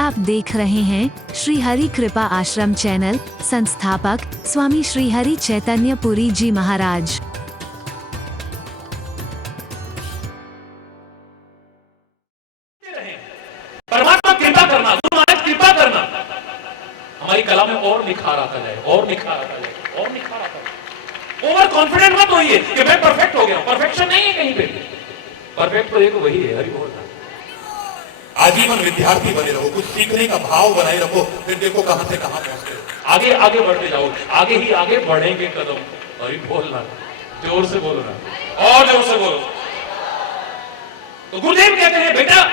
आप देख रहे हैं श्री हरि कृपा आश्रम चैनल। संस्थापक स्वामी श्री हरि चैतन्य पुरी जी महाराज। परमात्मा कृपा करना, गुरु महाराज कृपा करना, हमारी कला में और निखार आता जाए, और निखार आता जाए, और निखार आता जाए। ओवर कॉन्फिडेंट मत होइए कि मैं परफेक्ट हो गया हूं। परफेक्शन नहीं है कहीं पे। परफेक्ट तो एक वही है, हरि बोल। आजीवन विद्यार्थी बने रहो, कुछ सीखने का भाव बनाए रखो, फिर देखो कहां से कहां पहुंचते हो। आगे आगे बढ़ते जाओ, आगे ही आगे बढ़ेंगे कदम। हरि बोलना, जोर से बोलो ना, और जोर से बोलो। तो गुरुदेव कहते हैं बेटा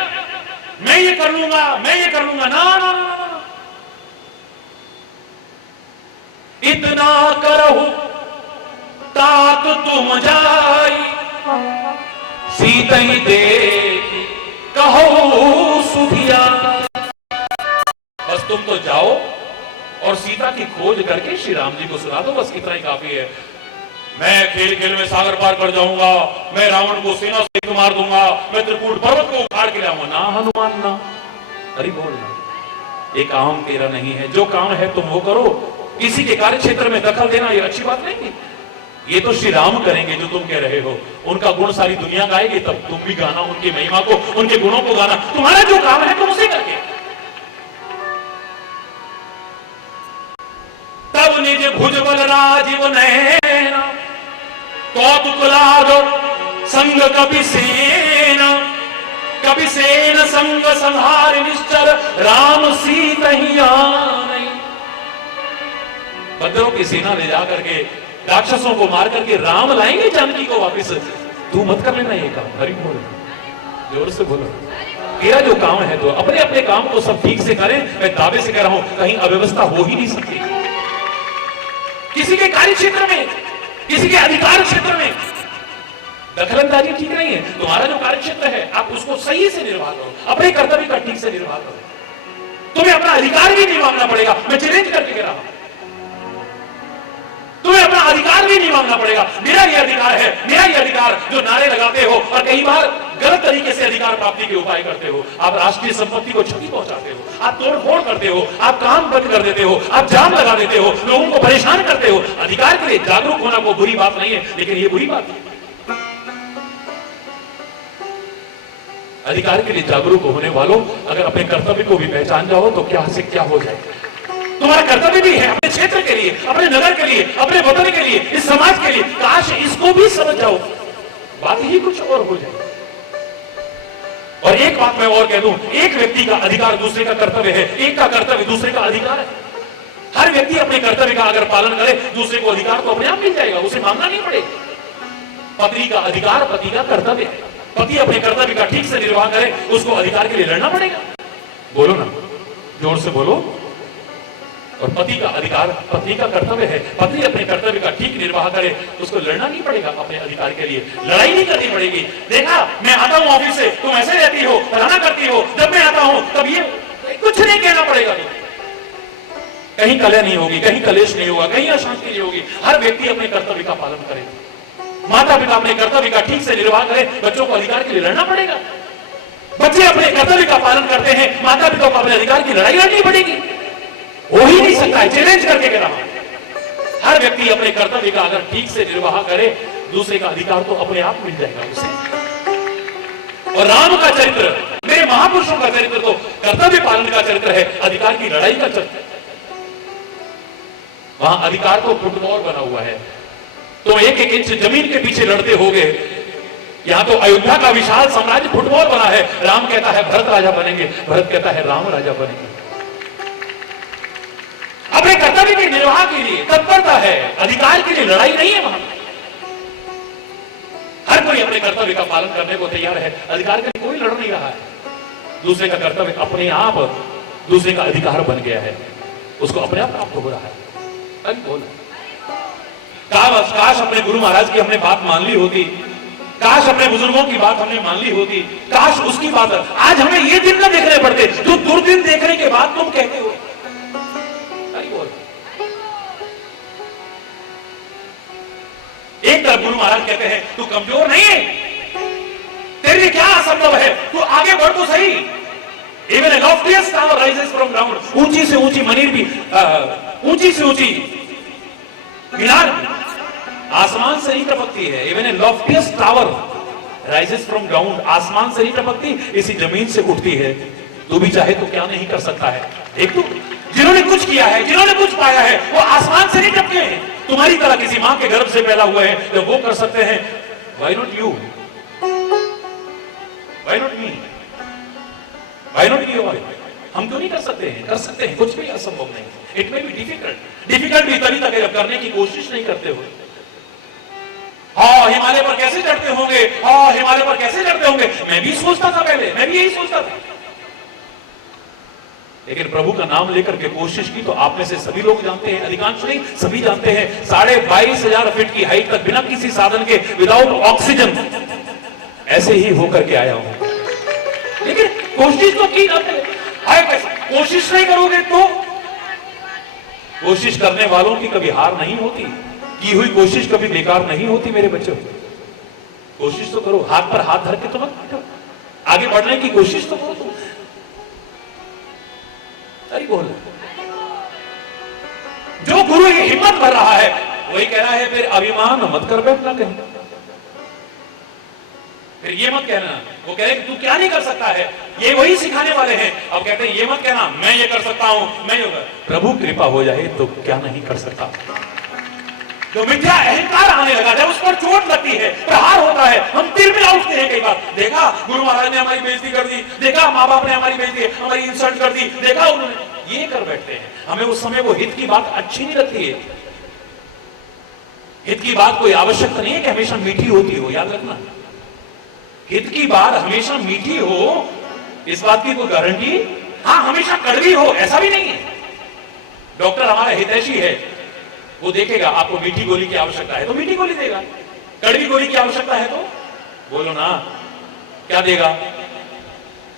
मैं ये कर लूंगा, मैं ये कर लूंगा। ना ना ना ना, इतना करहु तात तुम जाई, सीतई देख कहो सुधिया। बस तुम तो जाओ और सीता की खोज करके श्री राम जी को सुना दो, बस इतना ही काफी है। मैं खेल खेल में सागर पार कर जाऊंगा, मैं रावण को सेना से मार दूंगा, मैं त्रिकूट पर्वत को उखाड़ के लाऊंगा। ना हनुमान ना, हरि बोलना। ये काम तेरा नहीं है, जो काम है तुम वो करो। किसी के कार्य क्षेत्र में दखल देना ये अच्छी बात नहीं थी। ये तो श्री राम करेंगे जो तुम कह रहे हो। उनका गुण सारी दुनिया गाएगी, तब तुम भी गाना उनकी महिमा को, उनके गुणों को गाना। तुम्हारा जो काम है तुम उसे करके। तब निज भुजबल राजीव नैना, कौतुक लाग संग कवि सेना, कवि सेन संग संहार निश्चर, राम सीता ही आनई। बंदरों की सेना ले जाकर के राक्षसों को मार करके राम लाएंगे जानकी को वापस। तू मत कर लेना ये काम। हरि बोल, जोर से बोलो। तेरा जो काम है तो अपने अपने काम को सब ठीक से करें। मैं दावे से कह रहा हूं कहीं अव्यवस्था हो ही नहीं सकती। किसी के कार्य क्षेत्र में, किसी के अधिकार क्षेत्र में दखलंदाजी ठीक नहीं है। तुम्हारा जो कार्य क्षेत्र है आप उसको सही से निर्वाह करो, अपने कर्तव्य का ठीक से निर्वाह करो। तुम्हें अपना अधिकार भी नहीं मांगना पड़ेगा। मैं चैलेंज करके कह रहा हूं, तुम्हें अपना अधिकार भी नहीं मांगना पड़ेगा। मेरा ये अधिकार है, मेरा ये अधिकार, जो नारे लगाते हो और कई बार गलत तरीके से अधिकार प्राप्ति के उपाय करते हो। आप राष्ट्रीय संपत्ति को क्षति पहुंचाते हो, आप तोड़फोड़ करते हो, आप काम बंद कर देते हो, आप जाम लगा देते हो, लोगों को परेशान करते हो। अधिकार के लिए जागरूक होना कोई बुरी बात नहीं है, लेकिन ये बुरी बात है। अधिकार के लिए जागरूक होने वालों, अगर अपने कर्तव्य को भी पहचान जाओ तो क्या से क्या हो जाए। तुम्हारा कर्तव्य भी है अपने क्षेत्र के लिए, अपने नगर के लिए, अपने वतन के लिए, इस समाज के लिए। काश इसको भी समझ जाओ, बात ही कुछ और हो जाए। और एक बात मैं और कह दूं, एक व्यक्ति का अधिकार दूसरे का कर्तव्य है, एक का कर्तव्य दूसरे का अधिकार है। हर व्यक्ति अपने कर्तव्य का अगर पालन करे, दूसरे को अधिकार तो अपने आप मिल जाएगा, उसे मांगना नहीं पड़ेगा। पत्नी का अधिकार पति का कर्तव्य है। पति अपने कर्तव्य का ठीक से निर्वाह करे, उसको अधिकार के लिए लड़ना पड़ेगा। बोलो ना, जोर से बोलो। और पति का अधिकार पत्नी का कर्तव्य है। पत्नी अपने कर्तव्य का ठीक निर्वाह करे, उसको लड़ना नहीं पड़ेगा अपने अधिकार के लिए, लड़ाई नहीं करनी पड़ेगी। देखा, मैं आता हूं ऑफिस से, तुम ऐसे रहती हो, फलाना करती हो, जब मैं आता हूं तब ये कुछ नहीं कहना पड़ेगा। कहीं कलह नहीं होगी, कहीं कलेश नहीं होगा, कहीं अशांति नहीं होगी। हर व्यक्ति अपने कर्तव्य का पालन करे। माता पिता अपने कर्तव्य का ठीक से निर्वाह करे, बच्चों को अधिकार के लिए लड़ना पड़ेगा। बच्चे अपने कर्तव्य का पालन करते हैं, माता पिता को अपने अधिकार की लड़ाई लड़नी पड़ेगी। हो ही नहीं सकता है, चैलेंज करके कह रहा हूं। हर व्यक्ति अपने कर्तव्य का अगर ठीक से निर्वाह करे, दूसरे का अधिकार तो अपने आप मिल जाएगा उसे। और राम का चरित्र, मेरे महापुरुषों का चरित्र तो कर्तव्य पालन का चरित्र है, अधिकार की लड़ाई का चरित्र। वहां अधिकार तो फुटबॉल बना हुआ है, तो एक एक इंच जमीन के पीछे लड़ते होगे। यहां तो अयोध्या का विशाल साम्राज्य फुटबॉल बना है। राम कहता है भरत राजा बनेंगे, भरत कहता है राम राजा बनेंगे। अपने कर्तव्य के निर्वाह के लिए तत्परता है, अधिकार के लिए लड़ाई नहीं है वहां। हर कोई अपने कर्तव्य का पालन करने को तैयार है, अधिकार के लिए कोई लड़ नहीं रहा है। दूसरे का कर्तव्य अपने आप दूसरे का अधिकार बन गया है, उसको अपने आप प्राप्त हो रहा है। काश अपने गुरु महाराज की हमने बात मान ली होती, काश अपने बुजुर्गों की बात हमने मान ली होती, काश उसकी बात आज हमें ये दिन न देखने पड़ते जो दुर्दिन देखने के बाद तुम कहते हो। एक तरफ गुरु महाराज कहते हैं तू कमजोर नहीं है, तेरे लिए क्या असंभव है, तू आगे बढ़ तो सही। Even a loftiest tower rises from ground. ऊंची से ऊंची मनीर भी, ऊंची से ऊंची मीनार आसमान से नहीं टपकती है. Even a loftiest tower rises from ground. आसमान से नहीं टपकती, इसी जमीन से उठती है. तू भी चाहे तो क्या नहीं कर सकता है. एक तो जिन्होंने कुछ किया है, जिन्होंने कुछ पाया है, वो आसमान से नहीं टपके हैं. तुम्हारी तरह किसी मां के गर्भ से पैदा हुए हैं तो वो कर सकते हैं. Why not you? Why not me? Why not you? हम क्यों नहीं कर सकते हैं? कर सकते हैं. कुछ भी असंभव नहीं. It may be difficult. Difficult भी तभी तक जब करने की कोशिश नहीं करते हो. हाँ, हिमालय पर कैसे चढ़ते होंगे, हाँ, हिमालय पर कैसे चढ़ते होंगे. मैं भी सोचता था पहले, मैं भी यही सोचता था. लेकिन प्रभु का नाम लेकर के कोशिश की तो आप में से सभी लोग जानते हैं, अधिकांश नहीं सभी जानते हैं, 22,500 फीट की हाइट तक बिना किसी साधन के, विदाउट ऑक्सीजन, ऐसे ही होकर के आया हूं. लेकिन कोशिश तो की ना. कोशिश नहीं करोगे तो, कोशिश करने वालों की कभी हार नहीं होती. की हुई कोशिश कभी बेकार नहीं होती मेरे बच्चों. कोशिश तो करो. हाथ पर हाथ धर के तो मत बैठो. आगे बढ़ने की कोशिश तो करो. तुम अरे बोल, जो गुरु ये हिम्मत भर रहा है वही कह रहा है फिर अभिमान मत कर बैठना कहीं. फिर ये मत कहना, वो कह रहे कि तू क्या नहीं कर सकता है, ये वही सिखाने वाले हैं. अब कहते हैं ये मत कहना मैं ये कर सकता हूं, मैं ये कर. प्रभु कृपा हो जाए तो क्या नहीं कर सकता. जो मिथ्या अहंकार आने लगा, जब उस पर चोट लगती है, प्रहार होता है, हम तिरमिरा उठते हैं. कई बार देखा गुरु महाराज ने हमारी बेइज्जती कर दी, देखा माँ बाप ने हमारी बेइज्जती, हमारी इंसल्ट कर दी, देखा उन्होंने, ये कर बैठते हैं. हमें उस समय वो हित की बात अच्छी नहीं लगती है. हित की बात कोई आवश्यकता नहीं है कि हमेशा मीठी होती हो. याद रखना, हित की बात हमेशा मीठी हो इस बात की कोई गारंटी, हाँ, हमेशा कड़वी हो ऐसा भी नहीं है. डॉक्टर हमारा हितैषी है, वो देखेगा आपको मीठी गोली की आवश्यकता है तो मीठी गोली देगा, कड़वी गोली की आवश्यकता है तो बोलो ना क्या देगा.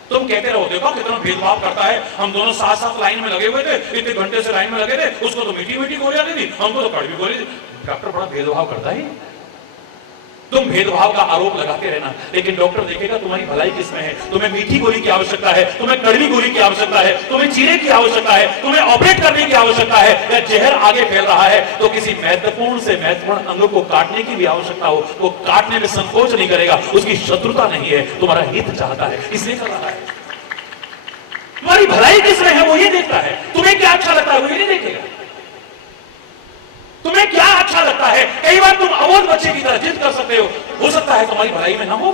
तुम कहते रहो देखो कितना भेदभाव करता है, हम दोनों साथ साथ लाइन में लगे हुए थे, इतने घंटे से लाइन में लगे थे, उसको तो मीठी मीठी गोलियां दे दी, हमको तो कड़वी गोली दी. डॉक्टर बड़ा भेदभाव करता है. तुम भेदभाव का आरोप लगाते रहना, लेकिन डॉक्टर देखेगा तुम्हारी भलाई किसमें है. तुम्हें मीठी गोली की आवश्यकता है, तुम्हें कड़वी गोली की आवश्यकता है, तुम्हें चीरे की आवश्यकता है, तुम्हें ऑपरेट करने की आवश्यकता है, या जहर आगे फैल रहा है तो किसी महत्वपूर्ण से महत्वपूर्ण अंग को काटने की भी आवश्यकता हो, वो काटने में संकोच नहीं करेगा. उसकी शत्रुता नहीं है, तुम्हारा हित चाहता है, इसलिए कर रहा है. तुम्हारी भलाई किसमें है वो ये देखता है. तुम्हें क्या अच्छा लगता है वो ये नहीं देखेगा. तुम्हें क्या अच्छा लगता है. कई बार तुम अबोध बच्चे की तरह जिद कर सकते हो सकता है तुम्हारी भलाई में ना हो.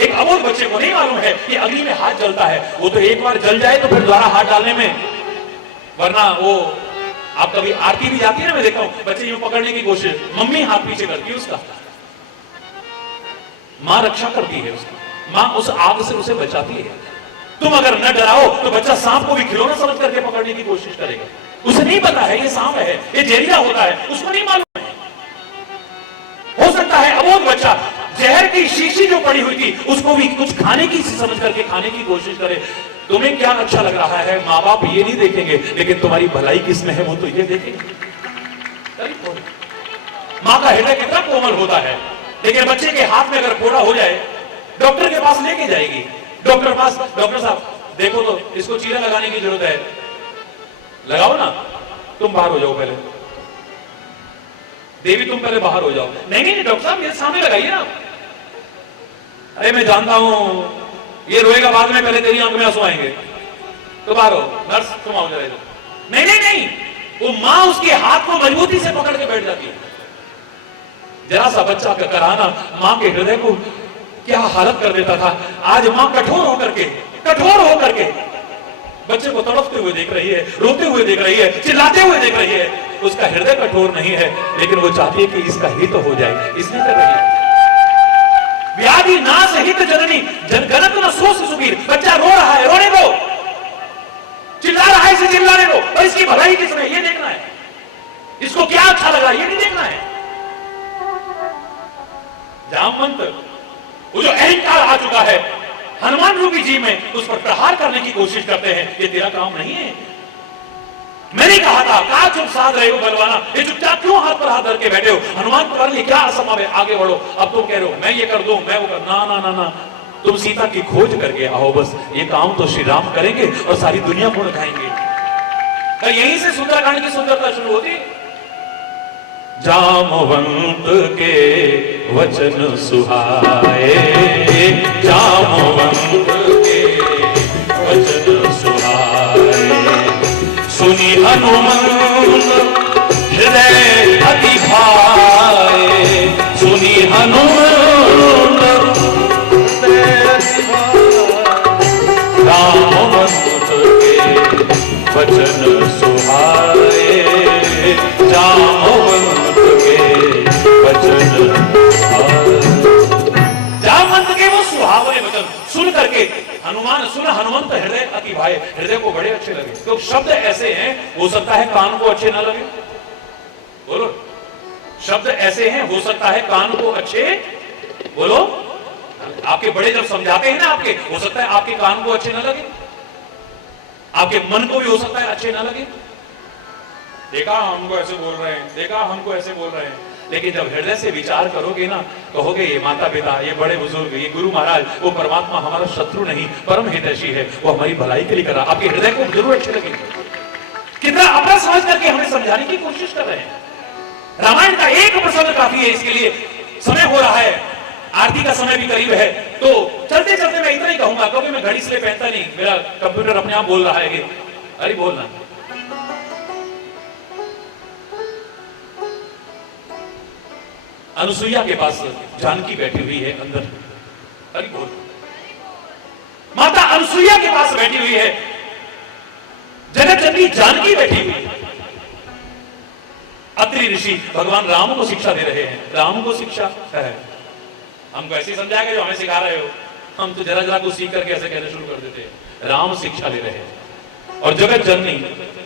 एक अबोध बच्चे को नहीं मालूम है कि अग्नि में हाथ जलता है, वो तो एक बार जल जाए तो फिर दोबारा हाथ डालने में, वरना वो, आप कभी आरती भी जाती है ना, मैं देखता हूं बच्चे यूं पकड़ने की कोशिश, मम्मी हाथ पीछे करती है उसका, मां रक्षा करती है उसकी, मां उस आग से उसे बचाती है. तुम अगर न डराओ तो बच्चा सांप को भी खिलौना समझ करके पकड़ने की कोशिश करेगा. उसे नहीं पता है ये सांप है, ये जहरीला होता है, उसको नहीं मालूम है. हो सकता है अबोध बच्चा जहर की शीशी जो पड़ी हुई थी उसको भी कुछ खाने की समझ करके खाने की कोशिश करे. तुम्हें क्या अच्छा लग रहा है माँ बाप ये नहीं देखेंगे, लेकिन तुम्हारी भलाई किसमें है वो तो ये देखेंगे. माँ का हृदय कितना कोमल होता है, लेकिन बच्चे के हाथ में अगर फोड़ा हो जाए डॉक्टर के पास लेके जाएगी. डॉक्टर साहब देखो तो इसको चीरा लगाने की जरूरत है, लगाओ ना. तुम बाहर हो जाओ पहले, देवी तुम पहले बाहर हो जाओ. नहीं डॉक्टर साहब मेरे सामने लगाइए ना. अरे मैं जानता हूं ये रोएगा बाद में, पहले तेरी आंख में आंसू आएंगे, तो बाहर हो. नर्स तुम आओ जरा. नहीं, वो मां उसके हाथ को मजबूती से पकड़ के बैठ जाती है. जरा सा बच्चा का कराना मां के हृदय को क्या हालत कर देता था. आज मां कठोर होकर के बच्चे को तड़पते हुए देख रही है, रोते हुए देख रही है, चिल्लाते हुए देख रही है. उसका हृदय कठोर नहीं है, लेकिन वो चाहती है कि इसका हित हो जाए, इसलिए कर रही है. व्याधि नाश हित जननी जनगणत न सोच सुबीर. बच्चा रो रहा है, रोने दो. चिल्ला रहा है, इसे चिल्लाने दो. और इसकी भलाई किसमें ये देखना है. इसको क्या अच्छा लगा ये नहीं देखना है. जामवंत वो जो अहंकार आ चुका है हनुमान रूपी जी में, उस पर प्रहार करने की कोशिश करते हैं. ये तेरा काम नहीं है. मैंने कहा था कहा चुप साध रहे हो बलवाना, ये चुपचाप क्यों हाथ पर हाथ धर के बैठे हो. हनुमान तुम्हारे लिए क्या असंभव है, आगे बढ़ो. अब तुम कह रहे हो मैं ये कर दूं, मैं वो कर. ना, तुम सीता की खोज करके आओ, बस ये काम तो श्री राम करेंगे और सारी दुनिया गुण गाएंगे। तो यहीं से सुंदरकांड की सुंदरता शुरू होती। जामवंत के वचन सुहाए, जामवंत के वचन सुहाए, सुनी हनुमंत हृदय अति भाए, सुनी हनुमंत हृदय अति भाए, जामवंत के वचन सुहाए, जामवंत जामवंत के वो सुहावने वचन सुन करके हनुमान सुन हनुमंत हृदय अति भाए, हृदय को बड़े अच्छे लगे। तो शब्द ऐसे हैं, हो सकता है कान को अच्छे ना लगे, बोलो। शब्द ऐसे हैं, हो सकता है कान को अच्छे, बोलो। आपके बड़े जब समझाते हैं ना आपके, हो सकता है आपके कान को अच्छे ना लगे, आपके मन को भी हो सकता है अच्छे ना लगे। देखा हमको ऐसे बोल रहे हैं, देखा हमको ऐसे बोल रहे हैं, लेकिन जब हृदय से विचार करोगे ना, कहोगे ये माता पिता, ये बड़े बुजुर्ग, ये गुरु महाराज, वो परमात्मा हमारा शत्रु नहीं, परम हितैषी है, वो हमारी भलाई के लिए कर रहा, आपके हृदय को जरूर अच्छे लगेंगे। कितना अपना समझ करके हमें समझाने की कोशिश कर रहे हैं। रामायण का एक प्रसंग काफी है इसके लिए। समय हो रहा है, आरती का समय भी करीब है, तो चलते चलते मैं इतना ही कहूंगा, क्योंकि मैं घड़ी इसलिए पहनता नहीं, मेरा कंप्यूटर अपने आप बोल रहा है कि अरे बोलना। अनुसुईया के पास जानकी बैठी हुई है अंदर, अरे बोल। माता अनुसुईया के पास बैठी हुई है, जगत जननी जानकी बैठी हुई है। अत्रि ऋषि भगवान राम को शिक्षा दे रहे हैं। राम को शिक्षा है, हमको ऐसे समझाएगा जो हमें सिखा रहे हो, हम तो जरा जरा कुछ सीख करके ऐसे कहने शुरू कर देते हैं। राम शिक्षा दे रहे हैं और जगत जननी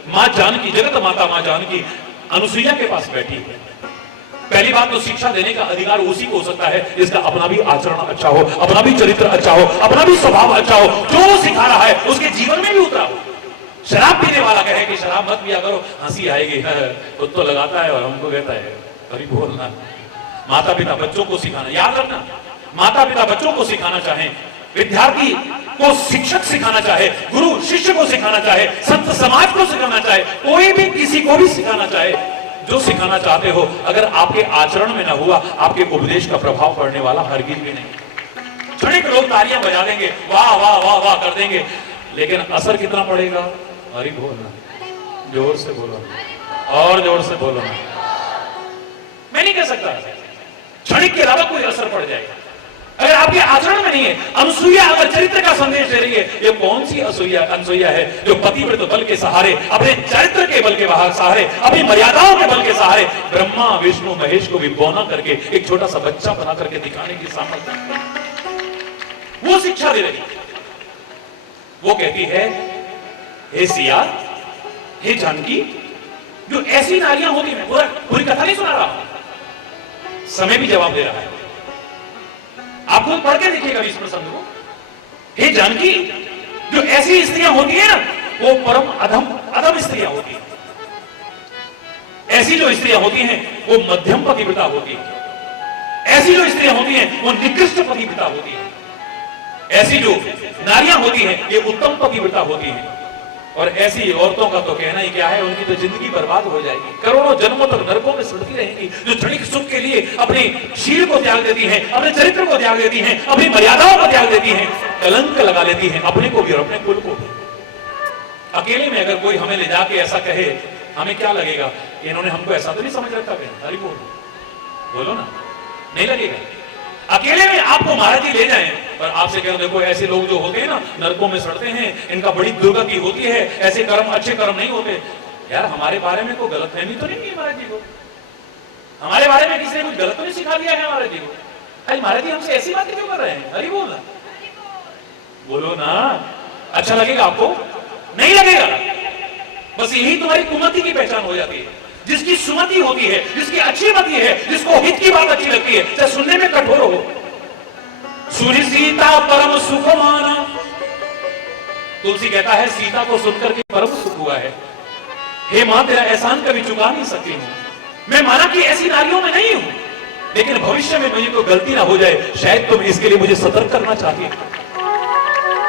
मां जानकी, जगत माता मां जानकी अनुसुईया के पास बैठी है। पहली बात तो शिक्षा देने का अधिकार उसी को हो सकता है जिसका अपना भी आचरण अच्छा हो, अपना भी चरित्र अच्छा हो, अपना भी स्वभाव अच्छा हो, जो वो सिखा रहा है उसके जीवन में भी उतरा हो। शराब पीने वाला कहे कि शराब मत पिया करो, हंसी आएगी, खुद तो लगाता है और हमको कहता है, अरे बोलना। माता पिता बच्चों को सिखाना, याद रखना, माता पिता बच्चों को सिखाना चाहे, विद्यार्थी को शिक्षक सिखाना चाहे, गुरु शिष्य को सिखाना चाहे, संत समाज को सिखाना चाहे, कोई भी किसी को भी सिखाना चाहे, जो सिखाना चाहते हो, अगर आपके आचरण में ना हुआ, आपके उपदेश का प्रभाव पड़ने वाला हरगिज भी नहीं। क्षणिक लोग तालियां बजा देंगे, वाह वाह वाह वाह कर देंगे, लेकिन असर कितना पड़ेगा? अरे बोलना, जोर से बोलो और जोर से बोलो। मैं नहीं कह सकता क्षणिक के अलावा कोई असर पड़ जाएगा अगर आपके आचरण में नहीं है। अनुसुईया अगर चरित्र का संदेश दे रही है, ये कौन सी अनुसुईया है जो पतिव्रत बल के सहारे, अपने चरित्र के बल के सहारे, अपनी मर्यादाओं के बल के सहारे ब्रह्मा विष्णु महेश को भी बौना करके एक छोटा सा बच्चा बना करके दिखाने की सामर्थ्य, वो शिक्षा दे रही है। वो कहती है, हे सिया, हे जानकी, जो ऐसी नारियां होती हैं, पूरी कथा नहीं सुना रहा, समय भी जवाब दे रहा है, आप खुद पढ़ के देखिएगा इस प्रसंग को। हे जानकी, जो ऐसी स्त्रियां होती हैं ना, वो परम अधम स्त्रियां होती हैं। ऐसी जो स्त्रियां होती हैं वो मध्यम पतिव्रता होती है। ऐसी जो स्त्रियां होती हैं वो निकृष्ट पतिव्रता होती है। ऐसी जो नारियां होती हैं ये उत्तम पतिव्रता होती हैं। और ऐसी औरतों का तो कहना ही क्या है, उनकी तो जिंदगी बर्बाद हो जाएगी, करोड़ों जन्मों तक नरकों में सड़ती रहेंगी, जो क्षणिक सुख के लिए अपने शील को त्याग देती हैं, अपने चरित्र को त्याग देती हैं, अपनी मर्यादाओं को त्याग देती हैं, कलंक लगा लेती हैं अपने को भी और अपने कुल को भी। अकेले में अगर कोई हमें ले जाके ऐसा कहे, हमें क्या लगेगा? इन्होंने हमको ऐसा तो नहीं समझ रखा है? अरे बोलो ना, नहीं लगेगा। अकेले में आपको महाराज जी ले जाएं और आपसे कहें, देखो ऐसे लोग जो होते हैं ना नरकों में सड़ते हैं, इनका बड़ी दुर्गति होती है, ऐसे कर्म अच्छे कर्म नहीं होते। यार हमारे बारे में कोई गलतफहमी तो नहीं है महाराज जी को? हमारे बारे में किसी ने कुछ गलत तो नहीं सिखा दिया है महाराज जी को? अरे महाराज जी हमसे ऐसी बातें क्यों कर रहे हैं? अरे बोलो ना, अच्छा लगेगा आपको? नहीं लगेगा। बस यही तुम्हारी कुमति की पहचान हो जाती है। जिसकी सुमति होती है, जिसकी अच्छी मति है, जिसको हित की बात अच्छी लगती है, चाहे सुनने में कठोर हो। सुनी सीता परम सुख माना, तुलसी कहता है सीता को सुनकर के परम सुख हुआ है। हे मां, तेरा एहसान कभी चुका नहीं सकती हूं। मैं माना कि ऐसी नारियों में नहीं हूं, लेकिन भविष्य में मुझे कोई गलती ना हो जाए, शायद तुम इसके लिए मुझे सतर्क करना चाहती है।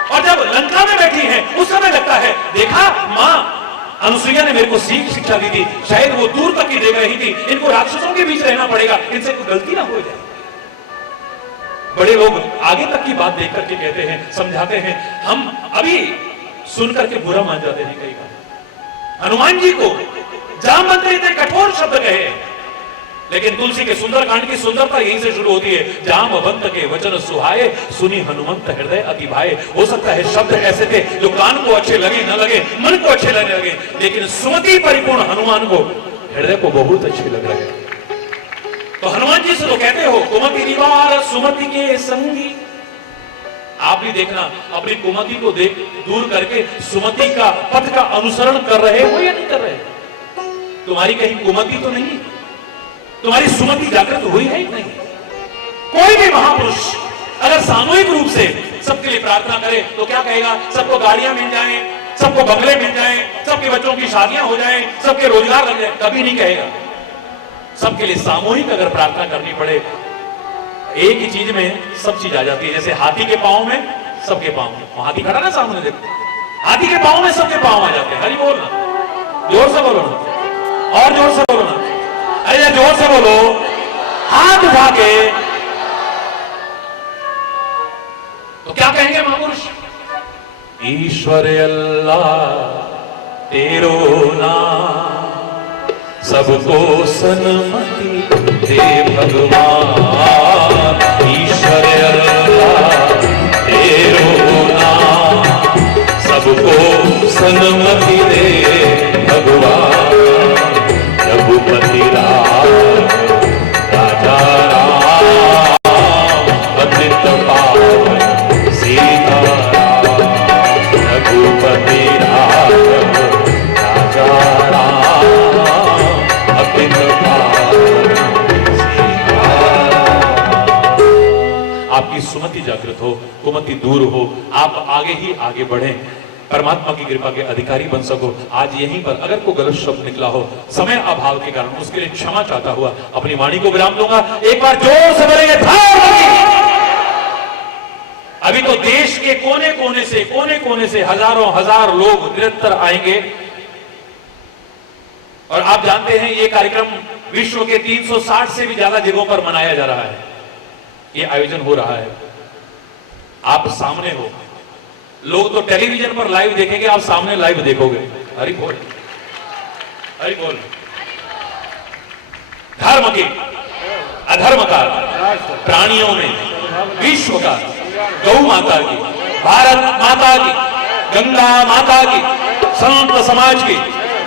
और जब लंका में बैठी है उस समय लगता है, देखा मां अनुसुईया ने मेरे को शिक्षा दी थी, शायद वो दूर तक की देख रही थी, इनको राक्षसों के बीच रहना पड़ेगा, इनसे कोई गलती ना हो जाए। बड़े लोग आगे तक की बात देख करके कहते हैं, समझाते हैं, हम अभी सुन करके बुरा मान जाते हैं कई बार। हनुमान जी को जामवंत इतने कठोर शब्द कहे, लेकिन तुलसी के सुंदरकांड की सुंदरता यहीं से शुरू होती है। जामवंत के वचन सुहाए, सुनी हनुमंत हृदय अति भाए। हो सकता है शब्द ऐसे थे जो कान को अच्छे लगे न लगे, मन को अच्छे लगने लगे, लेकिन सुमति परिपूर्ण हनुमान को हृदय को बहुत अच्छे लग रहे। तो हनुमान जी से तो कहते हो, कुमति निवार सुमति के संगी। आप भी देखना, अपनी कुमति को देख दूर करके सुमति का पथ का अनुसरण कर रहे हो या नहीं कर रहे? तुम्हारी कहीं कुमति तो नहीं, तुम्हारी सुमति जागृत हुई है नहीं? कोई भी महापुरुष अगर सामूहिक रूप से सबके लिए प्रार्थना करे तो क्या कहेगा? सबको गाड़ियां मिल जाएं, सबको बंगले मिल जाएं, सबके बच्चों की शादियां हो जाएं, सबके रोजगार लग जाए, कभी नहीं कहेगा। सबके लिए सामूहिक अगर प्रार्थना करनी पड़े, एक ही चीज में सब चीज आ जाती है। जैसे हाथी के पांव में सबके पांव में, हाथी खड़ा ना सामने, देखो हाथी के पांव में सबके पांव आ जाते हैं। हरि बोल ना, जोर से बोलो ना, और जोर से बोलो ना, अरे जोर से बोलो, हाथ उठा के। तो क्या कहेंगे महापुरुष? ईश्वर अल्लाह तेरो नाम, सबको सन्मति दे भगवान। ईश्वर अल्लाह तेरो नाम, सबको सन्मति दे भगवान। रघुपति राम राजा राम, पतित पावन सीता राम। रघुपति राम राजा राम, पतित पावन सीता राम। आपकी सुमति जागृत हो, कुमति दूर हो, आप आगे ही आगे बढ़ें, परमात्मा की कृपा के अधिकारी बन सको। आज यहीं पर अगर कोई गलत शब्द निकला हो समय अभाव के कारण, उसके लिए क्षमा चाहता हुआ अपनी वाणी को विराम दूंगा। एक बार जोर से बोलेंगे अभी तो देश के कोने कोने से हजारों हजार लोग निरंतर आएंगे। और आप जानते हैं ये कार्यक्रम विश्व के 360 से भी ज्यादा जगहों पर मनाया जा रहा है, ये आयोजन हो रहा है। आप सामने हो, लोग तो टेलीविजन पर लाइव देखेंगे, आप सामने लाइव देखोगे। हरि बोल, हरि बोल। धर्म के अधर्म का, प्राणियों में विश्व का, गौ माता की, भारत माता की, गंगा माता की, संत समाज की,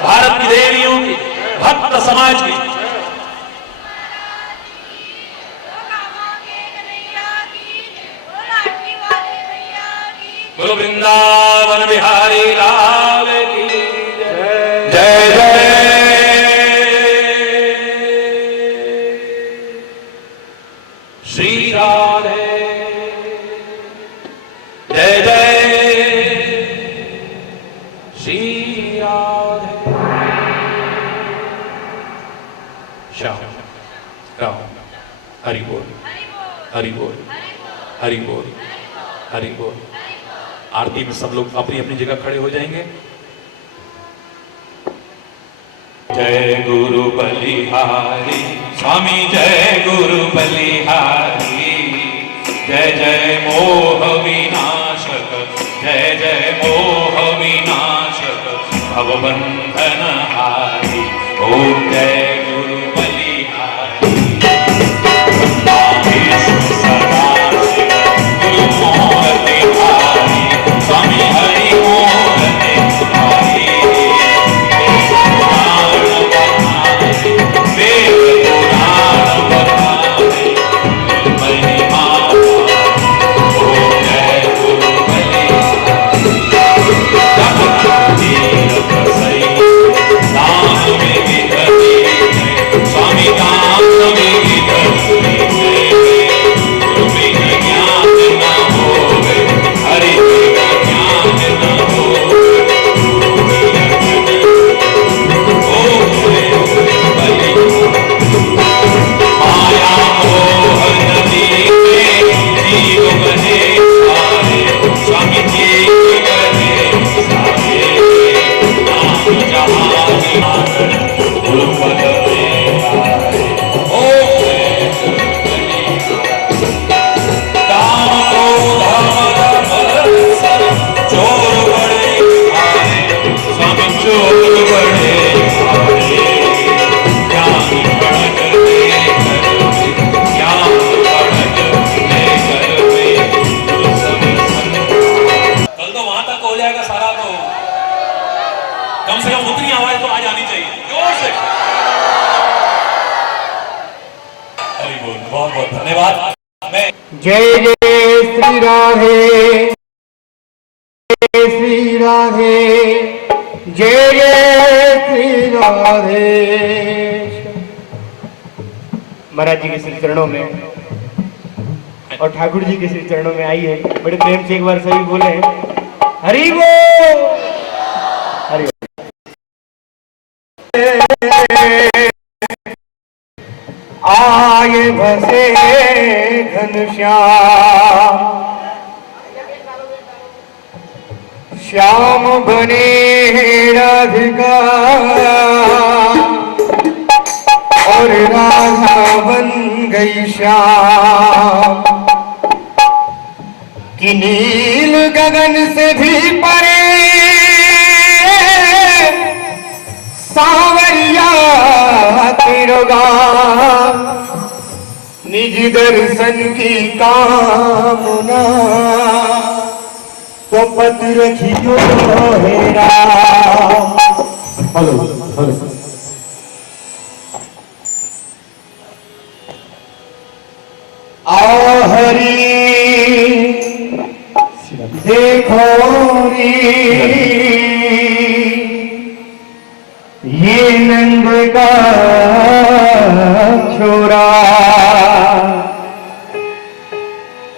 भारत की देवियों की, भक्त समाज की, बोलो वृंदावन बिहारी लाल की जय जय। श्री राधे जय जय, श्री राधे। श्याम राम, हरि बोल, हरि बोल, हरि बोल, हरि बोल। आरती में सब लोग अपनी अपनी जगह खड़े हो जाएंगे। जय गुरु बलिहारी स्वामी, जय गुरु बलिहारी। जय जय मोह विनाशक, जय जय मोह विनाशक, भवबंधन हारी। ओम जय गुरु बलिहारी। सदा शिव गुरु मोहति हारी, स्वामी हरि मोहति हारी। वेद पुराण बताए, गुरु महिमा। ओम जय गुरु बलिहारी। तीरथ सही नाम में विधि, हो जाएगा सारा, तो कम से कम उतनी आवाज तो आ जानी चाहिए जोर से। हरि बोल, बहुत बहुत धन्यवाद। मैं जय जय श्री राधे, जय श्री राधे, जय जय श्री राधे। महाराज जी के श्री चरणों में और ठाकुर जी के श्री चरणों में आइए, बड़े प्रेम से एक बार सभी बोले हरि बोल, हरि बोल। आए बसे घनश्याम, श्याम बने राधिका और राधा बन गई श्याम, कि नील गगन से भी परे सावरिया तिरगा, निज दर्शन की कामना तो पद रखियो हेरा। हेलो हेलो, हरि देखो रे ये नंद का छोरा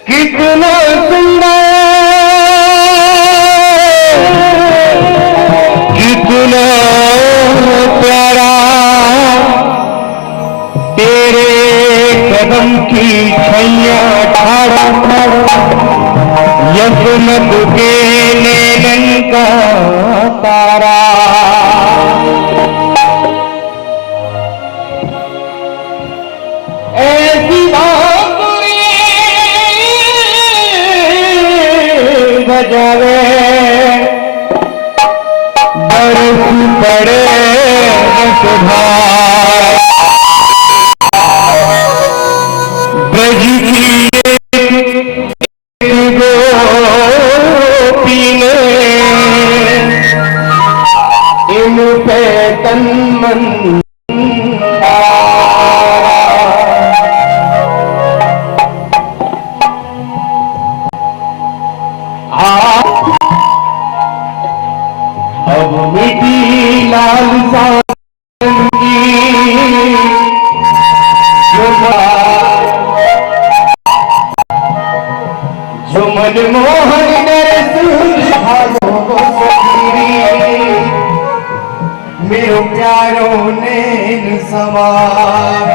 कितना सुंदर, कितना प्यारा, तेरे कदम की छैया ठाड़ा यशमत के नैनन का तारा। ऐसी बांसुरी बजावे बरस पड़े सुधार, ब्रज की गोपीने इन पे तन मन अब मिटी लाल की जो मनमोहन मेरो प्यारो नैन सवार।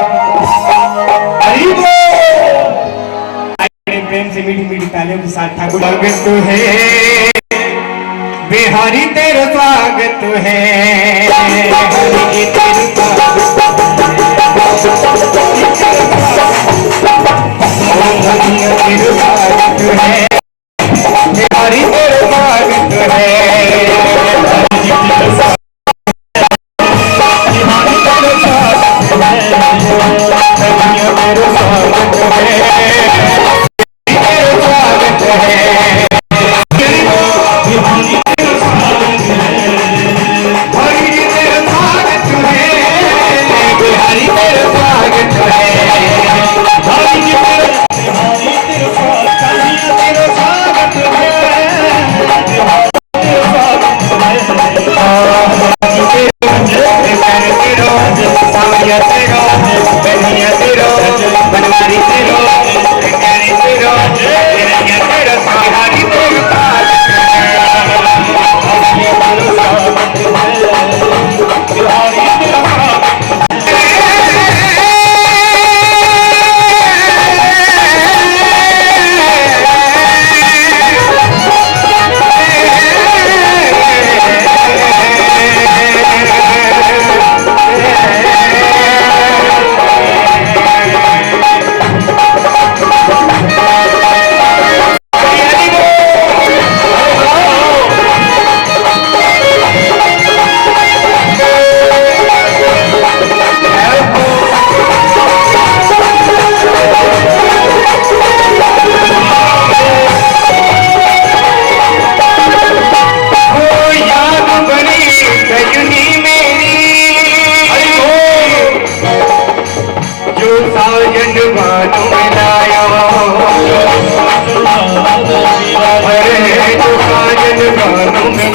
प्रेम से मीठी मीठी तालियों के साथ ठाकुर स्वागत है, बिहारी तेरा स्वागत है, हरि तेरा स्वागत है, बिहारी तेरा स्वागत है,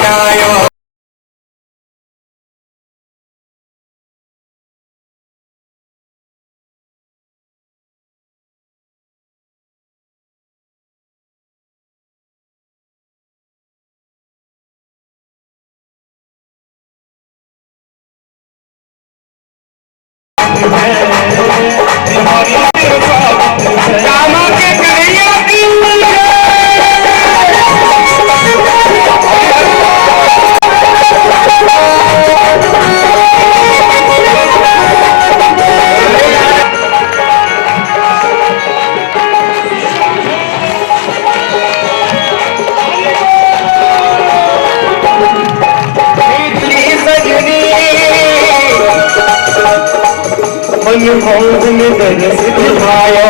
न्याय मनमोहन दरस दिखाया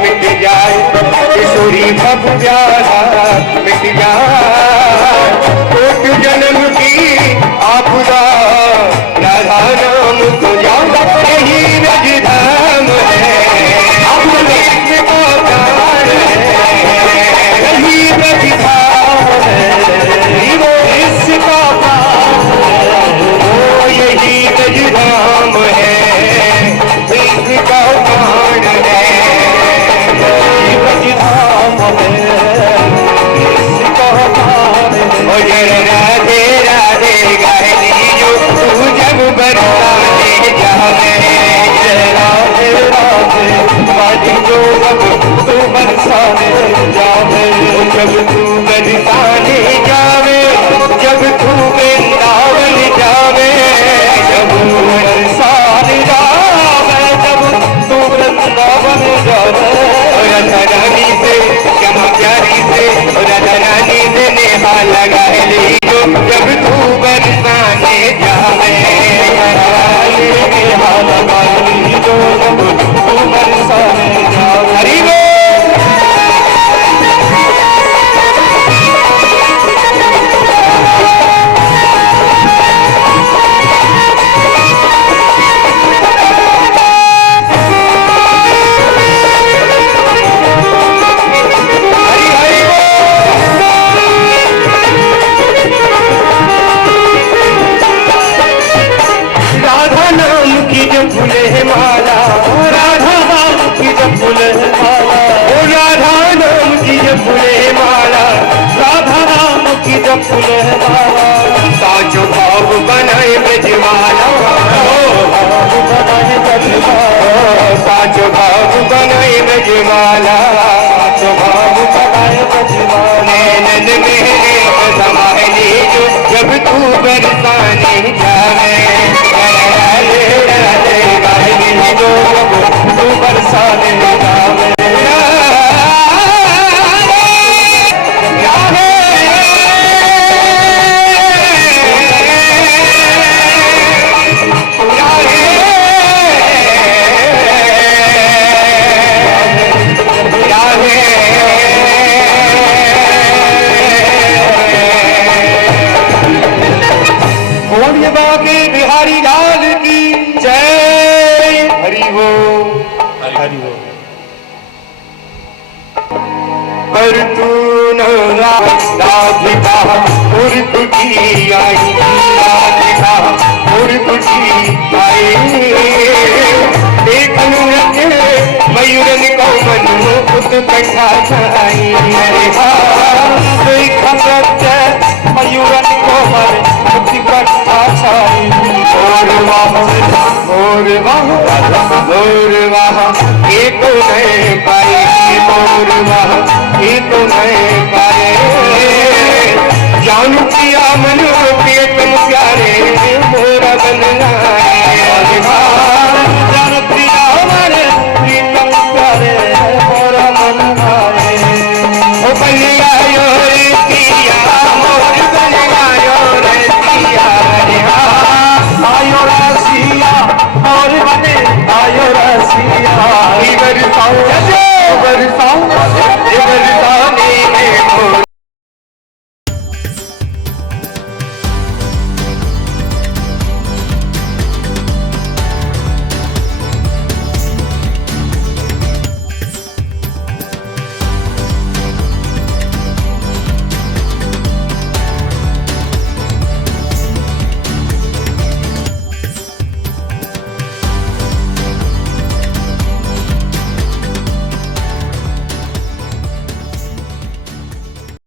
मिट जाए किशोरी भव व्याधा मिट जाए कोट जन्म की आपदा राधा नाम को जाओ यही रजधाम है यही रजधाम है इसका यही रजधाम है इसका प्राण है राधे राधे गायनी जो तू जब बरसाने जावे राधे राधे गायनी जो जब तू बरसाने जावे जब तू बरसाने जावे जब तू वृंदावन जावे जब बरसाने जावे जब तू वृंदावन जावे राधा रानी से क्षमा प्यारी से राधा रानी से नेहा लगा ली जो जब तू बरसाने जावे नेहा लगा ली जो जब तू बरसाने जावे हरि फूले माला राधा नाम की जब फूले माला ओ राधा नाम की जब फूले माला राधा नाम की जब फूले माला साचो भाव बनाए ब्रजमाला साचो भाव बनाए ब्रजमाला साचो भाव बनाए ब्रजमाला नैनन मेरे समाहली जो जब तू बरसाने जावे जो तू बरसाने जावे बाके बिहारी लाल की जय हरि वो पर तू न राधिका उर्द की कंठा छाई मयूरन कोमल मुक्ति कंठा छाई मोर वाह ये तो नहीं पाए मोर वाह ये तो नहीं पाए जानू किया मनु के तुम प्यारे मोर बन आए